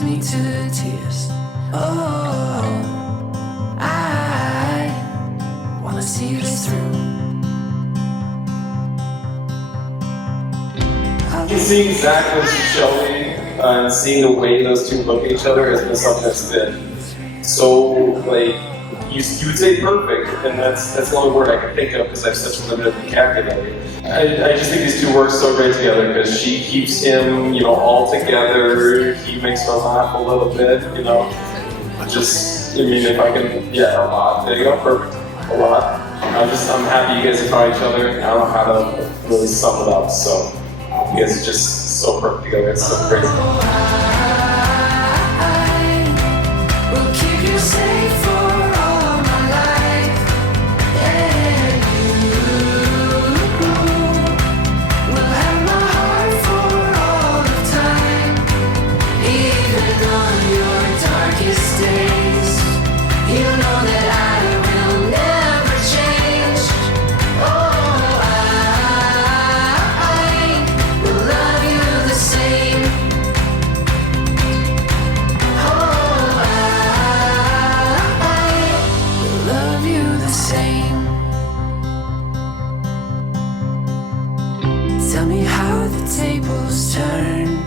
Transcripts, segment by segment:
brings me to tears. Oh, I wanna see this through. Seeing Zach and Shelby and seeing the way those two look at each other has been something that's been so, like, you would say perfect, and that's the only word I can think of because I have such a limited vocabulary. I just think these two work so great together because she keeps him, all together. He makes her laugh a little bit, Just, if I can, a lot. There you go, perfect. A lot. I'm happy you guys have found each other. I don't know how to really sum it up, so you guys are just so perfect together. It's so crazy. I will keep you safe for all my life, and you will have my heart for all the time. Even on your darkest days, you know that I will never change. Oh, I will love you the same. Oh, I will love you the same. Tell me how the tables turned.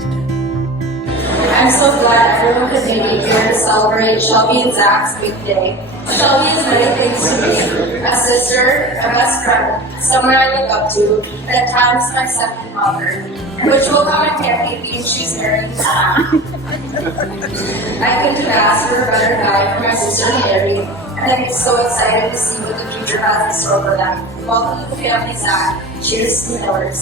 I'm so glad everyone could make it here to celebrate Shelby and Zach's big day. Shelby is many things to me: a sister, a best friend, someone I look up to, and at times my second mother, which will come in handy being she's married to Zach. I couldn't have asked for a better guy for my sister to marry, and I'm so excited to see what the future has in store for them. Welcome to the family, Zach. Cheers to the Millers.